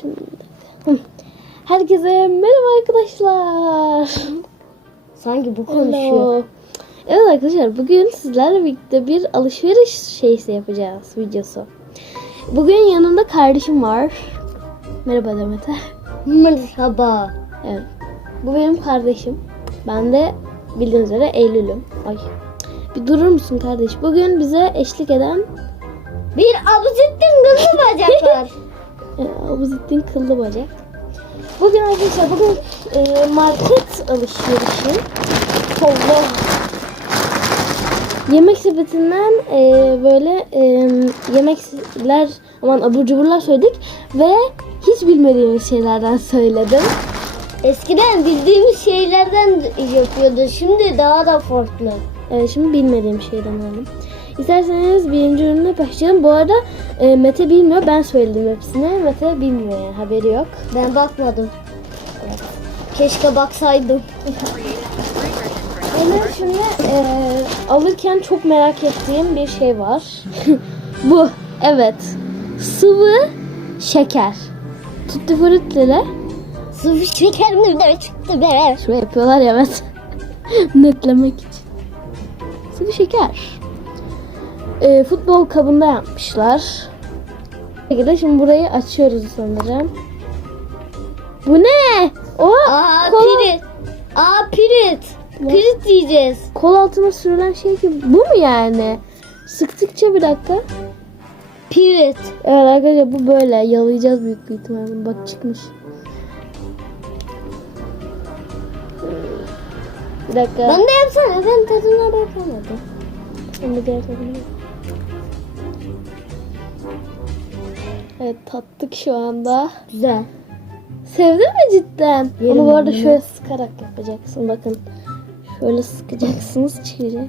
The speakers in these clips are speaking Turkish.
Şimdi. Herkese merhaba arkadaşlar. Sanki bu konuşuyor. Hello. Evet arkadaşlar bugün sizlerle birlikte bir alışveriş şeysi yapacağız videosu. Bugün yanımda kardeşim var. Merhaba Demet'e. Merhaba. Evet. Bu benim kardeşim. Ben de bildiğiniz üzere Eylül'üm. Ay. Bir durur musun kardeş? Bugün bize eşlik eden Bir abuzettin kızı bacaklar. e, Abuzittin kıllı bacak. Bugün arkadaşlar bugün e, market alışverişi. Allah. Yemek sepetinden e, böyle e, yemekler aman abur cuburlar söyledik ve hiç bilmediğimiz şeylerden söyledim. Eskiden bildiğimiz şeylerden yapıyordu. Şimdi daha da farklı. Evet, şimdi bilmediğim şeyden aldım. İsterseniz birinci ürüne başlayalım. Bu arada e, Mete bilmiyor. Ben söyledim hepsini. Mete bilmiyor yani. Haberi yok. Ben bakmadım. Keşke baksaydım. Benim şimdi e, alırken çok merak ettiğim bir şey var. Bu. Evet. Sıvı şeker. Tutti fruttili. Sıvı şeker nereden çıktı be? Şuraya yapıyorlar ya evet. Netlemek için. Sıvı şeker. Ee, futbol kabında yapmışlar. Bu şekilde şimdi burayı açıyoruz sanırım. Bu ne? O Aa kol, pirit. Aa pirit. Pirit yiyeceğiz. kol altına sürülen şey gibi. Bu mu yani? Sıktıkça bir dakika. Pirit. Evet arkadaşlar bu böyle. Yalayacağız büyük bir ihtimalle. Bak çıkmış. Bir dakika. Ben de yapsana. Ben tadına bakamadım. Ben de Evet tattık şu anda. Güzel. Sevdin mi cidden? Yerim Ama bu arada şöyle sıkarak yapacaksın bakın. Şöyle sıkacaksınız çıkacak.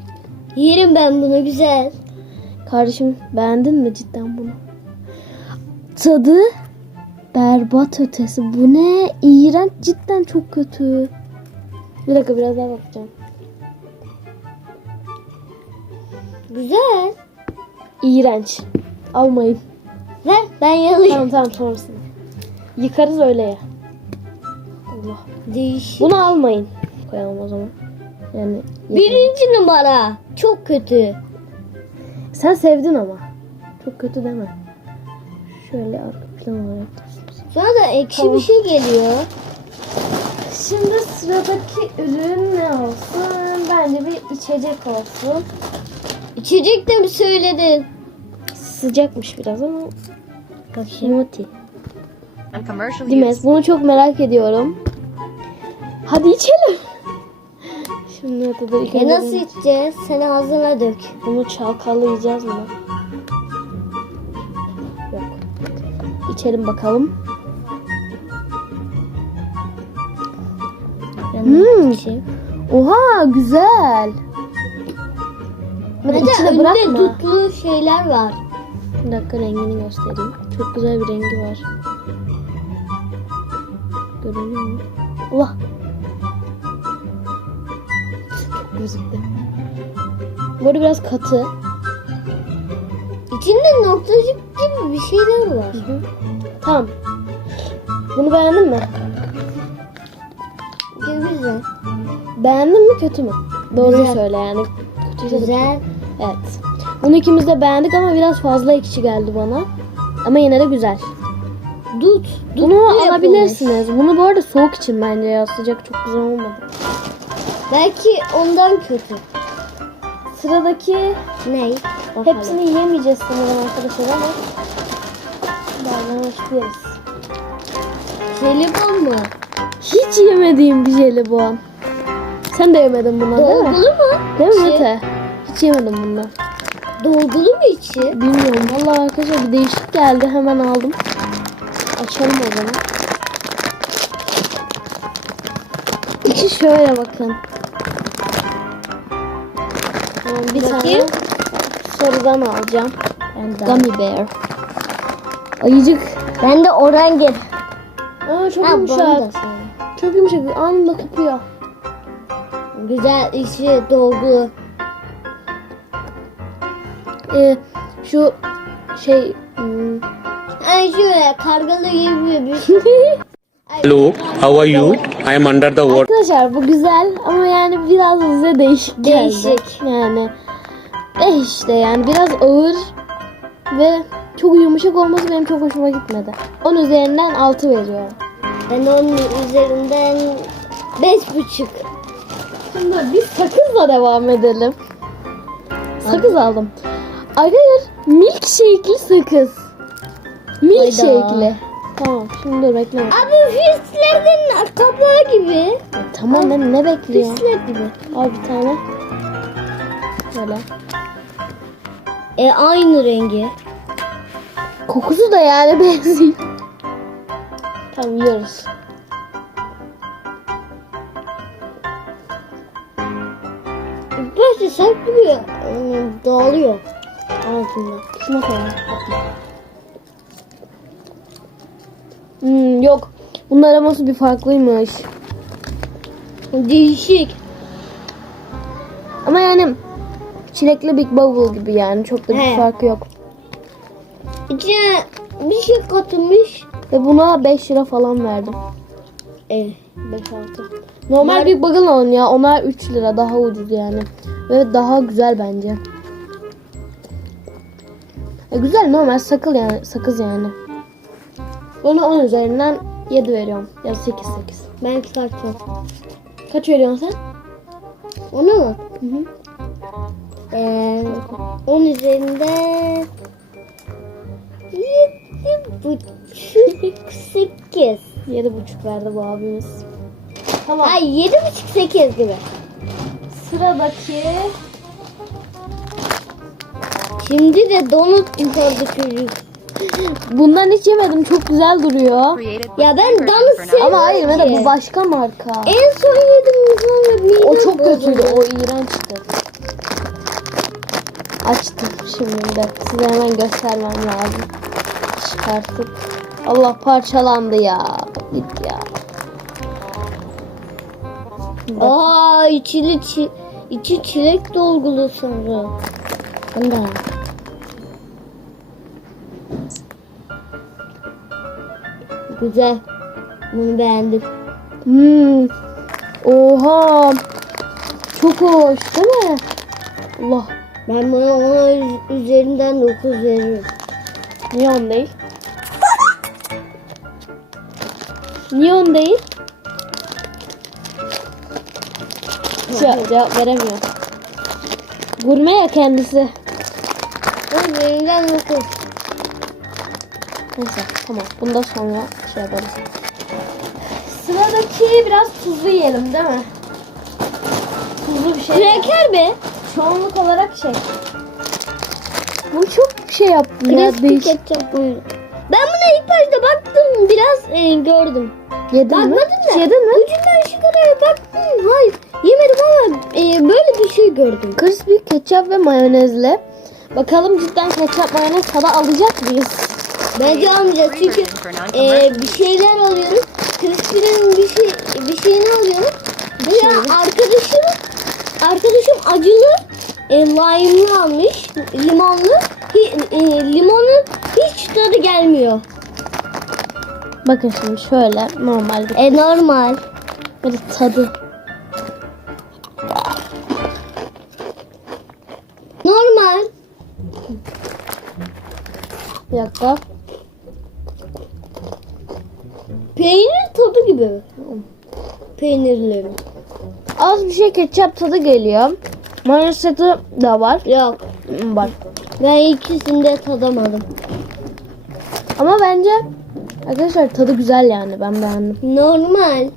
Yerim ben bunu güzel. Kardeşim beğendin mi cidden bunu? Tadı berbat ötesi. Bu ne? İğrenç cidden çok kötü. Bir dakika biraz daha bakacağım. Güzel. İğrenç. Almayın. Ver ben yalayayım. Tamam tamam sonrasında. Yıkarız öyle ya. Allah. Değiş. Bunu almayın. Koyalım o zaman. Yani Birinci numara. Çok kötü. sen sevdin ama. Çok kötü deme. Şöyle arka plan olarak. Sonra da ekşi Tamam. bir şey geliyor. Şimdi sıradaki ürün ne olsun? Bence bir içecek olsun. İçecek de mi söyledin? Sıcakmış biraz ama. Değil mi? use. Bunu çok merak ediyorum. Hadi içelim. Şimdi tadı ilk E önce nasıl bunu- içeceğiz? Sen ağzına dök. Bunu çalkalayacağız mı? Yok. İçelim bakalım. Hmm. Oha güzel. Hadi Neden içine önünde bırakma. dutlu şeyler var. Bir dakika rengini göstereyim. Çok güzel bir rengi var. Görünüyor mu? Allah. Çok gözüktü. Bu arada biraz katı. İçinde noktacık gibi bir şeyler var. Tamam. Bunu beğendin mi? Güzel. Beğendin mi kötü mü? Doğruyu Güzel. söyle yani. De- Güzel. Evet. Bunu ikimiz de beğendik ama biraz fazla ekşi geldi bana. Ama yine de güzel. Dut. Bunu Dutlu alabilirsiniz. Bunu bu arada soğuk için bence ya. Sıcak çok güzel olmadı. yapılmış. Belki ondan kötü. Sıradaki Ney? Bakalım. hepsini yiyemeyeceğiz sanırım arkadaşlar ama bazen başlıyoruz. Jelibon mu? Hiç yemediğim bir jelibon. Sen de yemedin bundan değil Dolgulu mi? mu? Değil mi Şey- Mete? Hiç yemedim bundan. Dolgulu mu içi? Bilmiyorum. Vallahi arkadaşlar bir değişik geldi. Hemen aldım. Açalım o zaman. İçi şöyle bakın. Tamam, bir Bakayım. tane sorudan alacağım. Ben de. Gummy bear. Ayıcık. Ben de orange. Aa çok Ha, yumuşak. Çok yumuşak. Anında kopuyor. Güzel içi dolgu. Ee, şu şey hmm, Ay şöyle kargalı gibi bir şey. Hello, how are you? I am under the water. Arkadaşlar bu güzel ama yani biraz size değişik geldi. Değişik. Yani eh işte yani biraz ağır ve çok yumuşak olması benim çok hoşuma gitmedi. 10 üzerinden 6 veriyorum. Ben onun üzerinden beş buçuk. Şimdi biz sakızla devam edelim. Sakız aldım. Arkadaşlar milkshake'li sakız. Milkshake'li. Tamam şimdi dur bekle. Abi fişlerden kapağı gibi. Tamam ben ne bekliyorum? Fişler gibi. Al bir tane. Böyle. E aynı rengi. Kokusu da yani benziyor. Tamam yiyoruz. Böyle sanki bir dağılıyor ağzında. Şuna koyalım. Hmm, yok. Bunun aroması bir farklıymış. Değişik. Ama yani çilekli Big Bubble gibi yani. Çok da bir He. farkı yok. İçine bir şey katılmış. Ve buna 5 lira falan verdim. E, 5-6. Normal Bunlar- Big Bubble alın ya. Onlar 3 lira. Daha ucuz yani. Ve daha güzel bence. E, güzel normal sakıl yani, sakız yani. Ona 10 üzerinden 7 veriyorum. Ya 8 8. ben çıkartıyorum. Kaç veriyorsun sen? Onu mu? Hı hı. Ee, 10 üzerinde 7 buçuk 8. 7,5 verdi bu abimiz. Tamam. Ay 7 buçuk 8 gibi. Sıradaki Şimdi de donut gördü çocuk. bundan hiç yemedim. Çok güzel duruyor. Ya ben Donut sevmiyorum. Ama hayır Meda bu başka marka. En son yedim sonra O çok kötüydü. O iğrençti. Açtım şimdi de. Size hemen göstermem lazım. Çıkartıp. Allah parçalandı ya. Git ya. Aa içili çi içi çilek dolgulu sonra. Bunda. Güzel. Bunu beğendim. Hmm. Oha. Çok hoş değil mi? Allah. Ben buna ona üz- üzerinden 9 veriyorum. Neon değil. Neon değil. Ce- cevap veremiyor. Gurme ya kendisi. Üzerinden 9. Neyse tamam. Bunu da sonra şey yaparız. Sıradaki biraz tuzlu yiyelim değil mi? Tuzlu bir şey. Kraker be. Çoğunluk olarak şey. Bu çok şey yaptım ya. Değiş... ketçap buyurun. Ben buna ilk başta baktım biraz e, gördüm. Yedin mi? Bakmadın mı? Yedin mi? Ucundan şu kadar baktım. Hayır yemedim ama e, böyle bir şey gördüm. Crispy ketçap ve mayonezle. Bakalım cidden ketçap mayonez tadı alacak mıyız? Bence almayacağız çünkü e, bir şeyler alıyoruz. Crispy'nin bir şey bir şeyini alıyoruz. Ya arkadaşım arkadaşım acılı e, lime'lı almış. Limonlu. Hi, e, limonun hiç tadı gelmiyor. Bakın şimdi şöyle normal bir E normal. böyle tadı. Normal. Bir dakika. Peynir tadı gibi. Peynirli. Az bir şey ketçap tadı geliyor. Mayonez tadı da var. Yok. Hmm, Var. Ben ikisini de tadamadım. Ama bence arkadaşlar tadı güzel yani. Ben beğendim. Normal.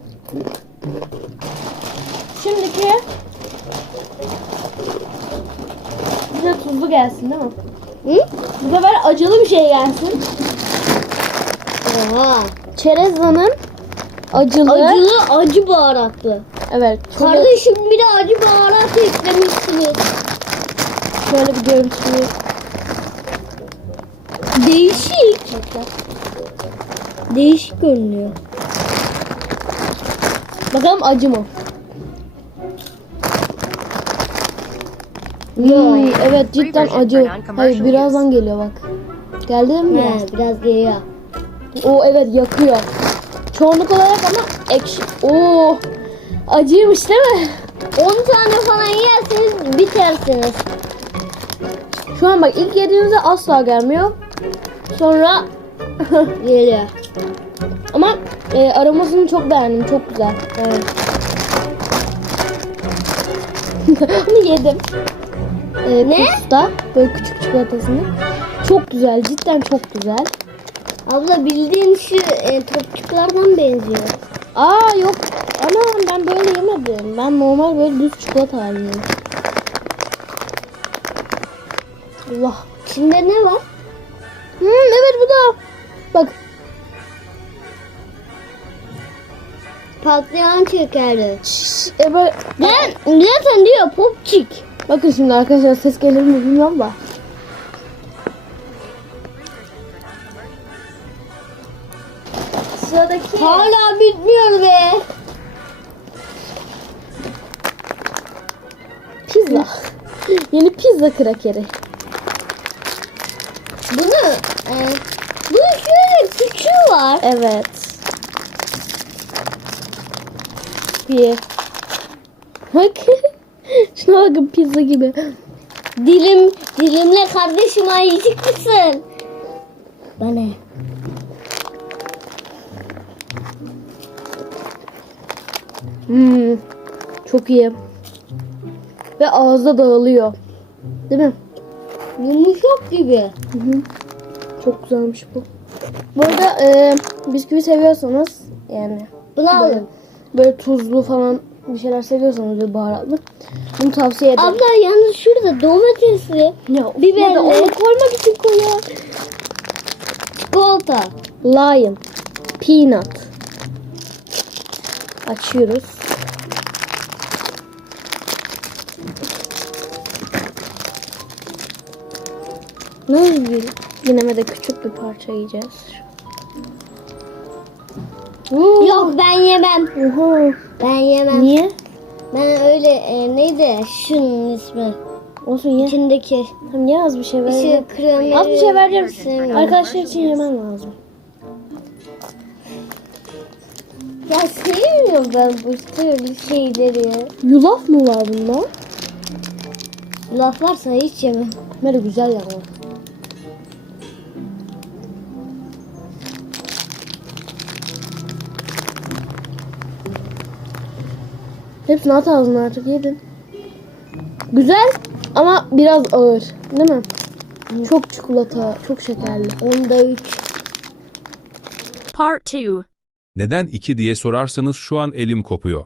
Şimdiki bize tuzlu gelsin değil mi? Hı? Bu sefer acılı bir şey gelsin. Oha. Çereza'nın acılı. Acılı acı baharatlı. Evet. Şöyle, Kardeşim bir de acı baharat eklemişsiniz. şöyle bir görüntüyü. Değişik. Değişik görünüyor. Bakalım acı mı? Yok. Uy, evet cidden acı. Hayır birazdan geliyor bak. Geldi mi He, biraz? biraz geliyor. O evet yakıyor. Çoğunluk olarak ama ekşi. Oo acıymış değil mi? 10 tane falan yerseniz bitersiniz. Şu an bak ilk yediğimizde asla gelmiyor. Sonra Geliyor. ama e, aromasını çok beğendim. Çok güzel. Evet. Bunu yedim. E, Ne? Kusta, böyle küçük çikolatasını. Çok güzel. Cidden çok güzel. Abla bildiğin şu e, topçuklardan benziyor. Aa yok. Ana ben böyle yemedim. Ben normal böyle düz çikolata halini yedim. Allah. İçinde ne var? Hmm, evet bu da. Bak Patlayan şekerli. e, böyle, Ne? Zaten diyor popçik. Bakın şimdi arkadaşlar ses gelir mi bilmiyorum da. Hala bitmiyor be. pizza. Yeni pizza krakeri. Bunu e, bunun şöyle küçüğü var. Evet. Bir. Bak. Şuna bakın pizza gibi. Dilim dilimle kardeşim ayıcık mısın? Bana. Hmm, çok iyi. Ve ağızda dağılıyor. Değil mi? Yumuşak gibi. Çok güzelmiş bu. Bu arada e, bisküvi seviyorsanız yani Bunu böyle, alın. böyle tuzlu falan bir şeyler seviyorsanız böyle baharatlı bunu tavsiye ederim. Abla yalnız şurada domatesli, ya, biberli. Onu koymak için koyuyor. çikolata. Lion. Peanut. Açıyoruz. Ne yiyor? Yine de küçük bir parça yiyeceğiz. Oo. Yok ben yemem. Oha. Ben yemem. Niye? Ben öyle e, neydi şunun ismi? Olsun ye. İçindeki Tamam ye az bir şey kremi. Az bir şey vereceğim. Arkadaşlar için yemen lazım. Ya sevmiyorum ben bu türlü şeyleri. Yulaf mı var bunda? Laf varsa hiç yemem. Böyle güzel yani. Hepsini at ağzına artık yedin. Güzel ama biraz ağır. Değil mi? Çok çikolata, çok şekerli. Onda üç. Part 2. Neden 2 diye sorarsanız şu an elim kopuyor.